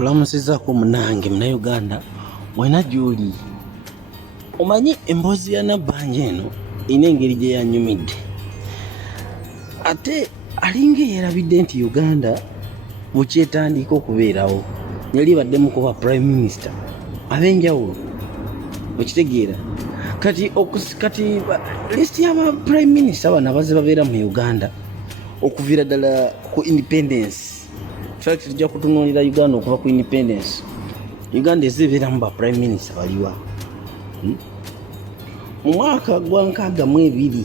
Nkulamusizaako munange Munnayuganda wena gy'oli. Omanyi emboozi ya Nabbanja eno erina engeri gye yanyumidde. Ate alinga eyerabidde nti Uganda bukyetandika okubeerawo yali baddemu kuba Prime Minister ab'enjawulo, okitegeera. Kati lisiti y'aba Prime Minister bano abazze babeera mu Uganda okuviira ddala ku independence. Fact tujja kutunuulira Uganda okuva ku independence. Uganda ezibeeramu ba Prime Minister baliwa. Mu mwaka gwa 62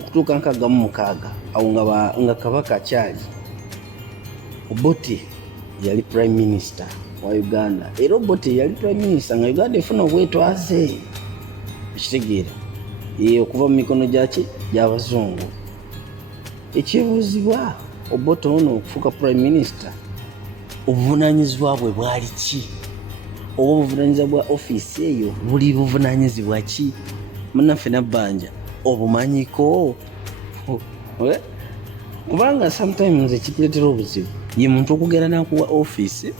okutuuka 66 awo nga Kabaka akyali, Obote yali Prime Minister wa Uganda. Era Obote yali Prime Minister nga Uganda efuna obwetwaze, ekitegeera, okuva mu mikono gy'abazungu. Ekyebuuzibwa Obote ono okufuuka Prime Minister obuvunaanyizibwa bwe bwali ki? Oba obuvunaanyizibwa bwa ofiisi eyo buli buvunaanyizibwa ki? Munnaffe Nabbanja obumanyiko? Kubanga sometimes ekituleetera obuzibu ye muntu okugera n'akuwa ofiisi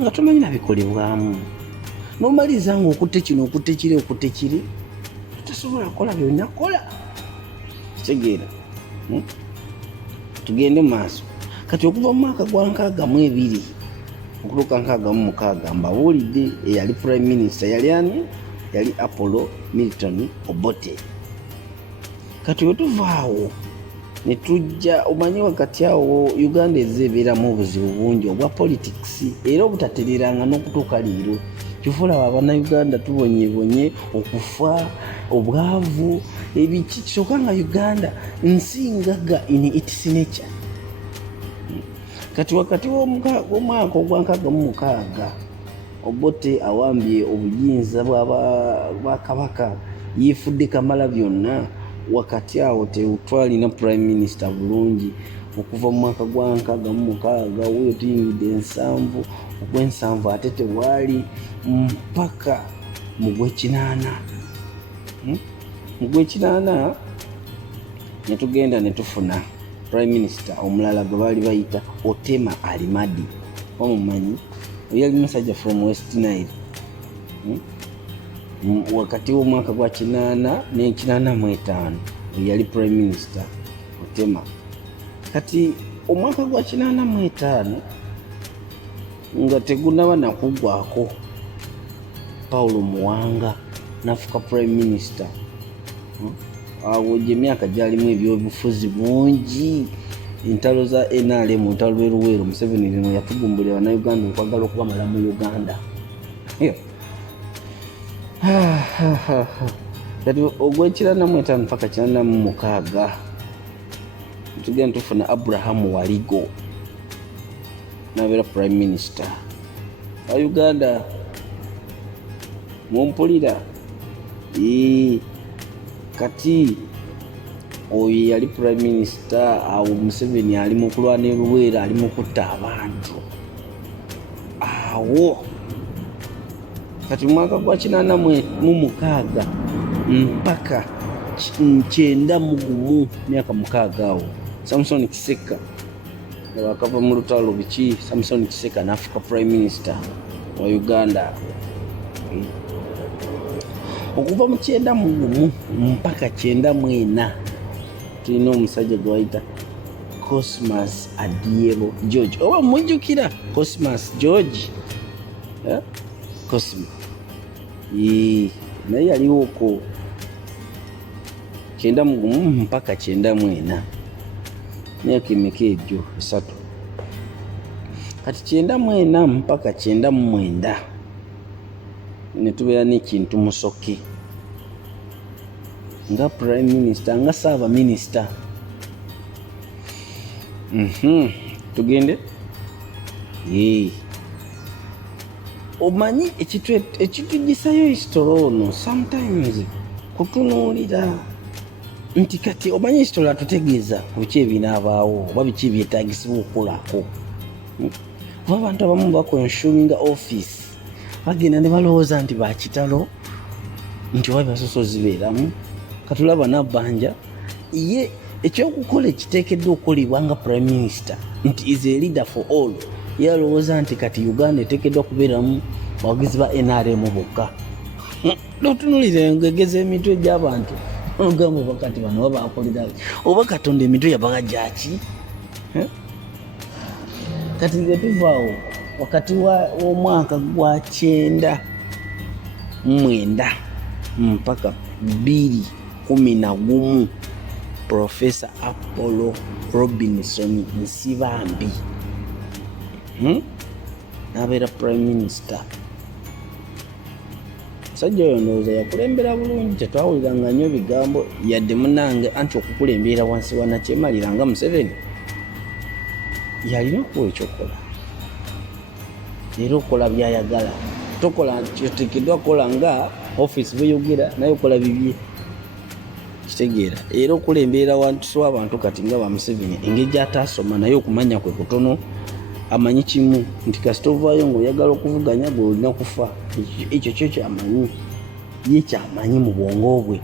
nga tomanyi nabikolebwamu, n'omaliriza nga okutte kino okutte kiri totasobola kukola byonna kola, kitegeera. Tugende mu maaso. Kati okuva mu mwaka gwa 62 okutuuka 66 mbabuulidde eyali Prime Minister yali ani? Yali Apollo Milton Obote. Kati wetuvaawo ne tujja, omanyi wakati awo Uganda ezeebeeramu obuzibu bungi obwa politics era obutatereranga n'okutuuka leero. Ky'ofuula Abannayuganda tubonyebonye okufa, obwavu, ebiki, kyokka nga Uganda nsi ngagga in its nature. Kati wakati w'omwaka ogwa 66 Obote awambye obuyinza bwa Kabaka, yeefudde Kamalabyonna. Wakati awo teutwalina Prime Minister bulungi. Okuva mu mwaka gwa 66 wuyo tuyingidde 7 ogw'ensanvu ate tewali mpaka mu gw'ekinaana. Mu gw'ekinaana ne tugenda ne tufuna Prime Minister omulala gwe baali bayita Otema Alimadi. Omumanyi yali musajja from West Nile. Wakati w'omwaka gwa 8 ne 85 yali Prime Minister Otema. Kati omwaka gwa 85 nga tegunaba nakugwako, Paulo Muwanga nafuka Prime Minister. Awo gye myaka gyalimu ebyobufuzi bungi, entalo za NRM, entalo lweruweru. Museveni lino yatugumbulira Bannayuganda okwagala okubamala mu Uganda. Kati ogw'ekinaana mpaka 86 tugenda tufuna Abraham Waligo n'abeera Prime Minister wa Uganda. Mumpulira? Kati oyo yali Prime Minister. Awo Museveni ali mu kulwana eruweera, ali mu kutta abantu awo. Kati mu mwaka gwa 86 mpaka 91 myaka 6 awo Samson Kiseka nga bakava mu lutalo biki, Samson Kiseka n'afuka Prime Minister wa Uganda. Okuva mu 91 mpaka 94 tulina omusajja gwe bayita Cosmas Adielo George. Oba mujjukira Cosmas George? Cosmas naye yaliwo ko 91 mpaka 94 myaka emeka egyo 3. Kati 94 mpaka 99 ne tubeera n'ekintu Musoke nga Prime Minister, nga Ssaaba Minisita. Tugende. Omanyi ekitugisayo history ono sometimes kutunuulira nti kati omanyi history atutegeeza biki ebinaabaawo oba biki ebyetaagisibwa okukolaako. Kuba abantu abamu bakonsuminga office bagenda ne balowooza nti bakitalo, nti oba basoso zibeeramu. Katulaba Nabbanja ye ekyokukola ekiteekeddwa okukolebwa nga Prime Minister nti is a leader for all. yalowooza nti kati Uganda eteekeddwa kubeeramu abawagizi ba NRM bokka. Otunuulira engegeza emitwe gy'abantu olugamba oba kati bano babakolera oba Katonda emitwe yabaga gyaki. Kati nze tuvaawo wakati w'omwaka gwa 1999 mpaka 2011 Professor Apollo Robinson Nsibambi n'abeera Prime Minister. Musajja oyo ndowooza yakulembera bulungi, tetwawuliranga nnyo bigambo yadde munange anti okukulembera wansi wa Nakyemalira nga Museveni yalina okuwa ekyokola era okola byayagala, tokola kyoteekeddwa kukola nga office bweyogera naye okola bibye kitegeera. Era okulemberera wansi w'abantu kati nga ba Museveni engeri gy'ataasoma naye okumanya kwe kutono. Amanyi kimu nti kasita ovaayo ng'oyagala okuvuganya gwe olina kufa. Ekyo kyo kyamanyi, ye kyamanyi mu bwongo bwe.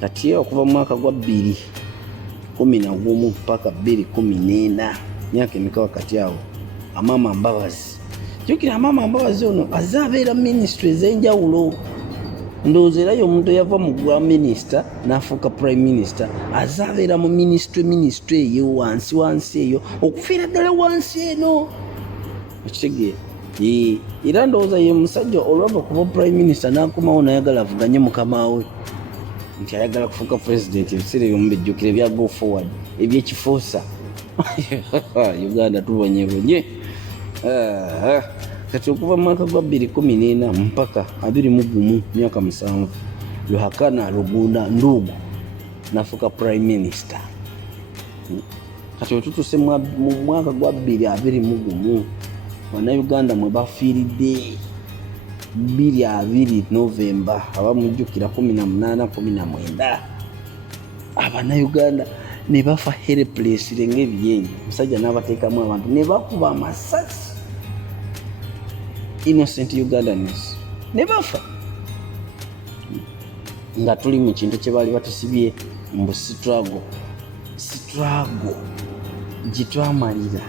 Kati okuva mu mwaka gwa 2011 mpaka 2014 myaka emeka wakati awo Amama Mbabazi. Jjukira Amama Mbabazi ono azze abeera minisitule ez'enjawulo. Ndowooza era omuntu eyava mu gwa minisita n'afuuka prime minister azze abeera mu minisitule eyo wansi eyo okufiira ddala wansi eno. Okitegeera? Era ndowooza ye musajja olwava kuba prime minister n'akomawo n'ayagala avuganye mukama we nti ayagala kufuuka president ebiseera ebyomu bijjukira ebya go forward ebyekifuusa. Uganda tubonyebonye. Kati okuva mu mwaka gwa 2014 mpaka 2021 myaka 7 Ruhakana Rugunda Ndugu n'afuuka prime minister. Kati wetutuse mu mwaka gwa 2021 Bannayuganda mwe bafiiridde 22 Novemba abamujjukira 18-19 Abannayuganda ne bafa helpless ng'ebyenyi. Musajja n'abateekamu abantu ne bakuba amasasi. Innocent Ugandans ne bafa nga tuli mu kintu kye baali batusibye mbu struggle gitwamalira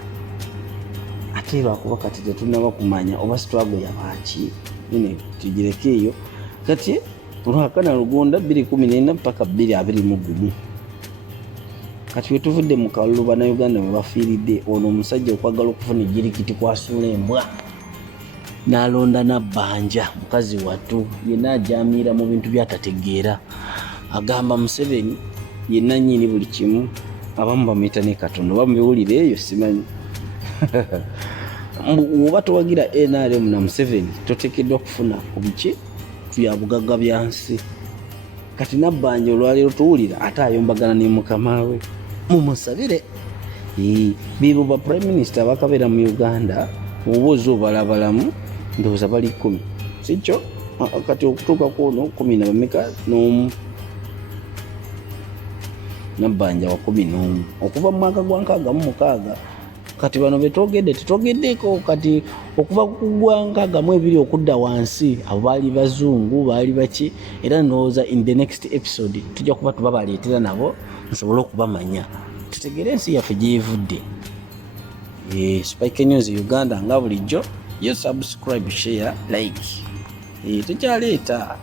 ate lwakuba kati tetunaba kumanya oba struggle yabaaki ine tugireke eyo. Kati Ruhakana Rugunda 2014 mpaka 2021 kati wetuvudde mu kalulu Bannayuganda mwe bafiiridde ono omusajja okwagala okufuna ejjirikiti kwasula embwa n'alonda Nabbanja mukazi wattu yenna ajamiira mu bintu byatategeera. Agamba Museveni yenna nnyini buli kimu, abamu bamuyita ne Katonda oba mubiwulire eyo simanyi. Oba towagira NRM na Museveni toteekeddwa kufuna ku biki bya bugagga byansi. Kati Nabbanja olwaleero tuwulira ate ayombagana ne mukama we mumusabire. Bibo ba prime minister bakabeera mu Uganda obuuzi obalabalamu ndowooza bali 10 sikyo. Kati okutuuka kuno 10 na bameka n'omu Nabbanja wa 11 okuva mu mwaka gwa 66. Kati bano tetwogeddeko kati okuva ku gwa 62 okudda wansi abo baali bazungu baali baki. Era ndowooza in the next episode tujja kuba tubabaleetera nabo nsobole okubamanya tutegeere ensi yaffe gyevudde. Spike News Uganda nga bulijjo, you subscribe, share, like. Tukyaleeta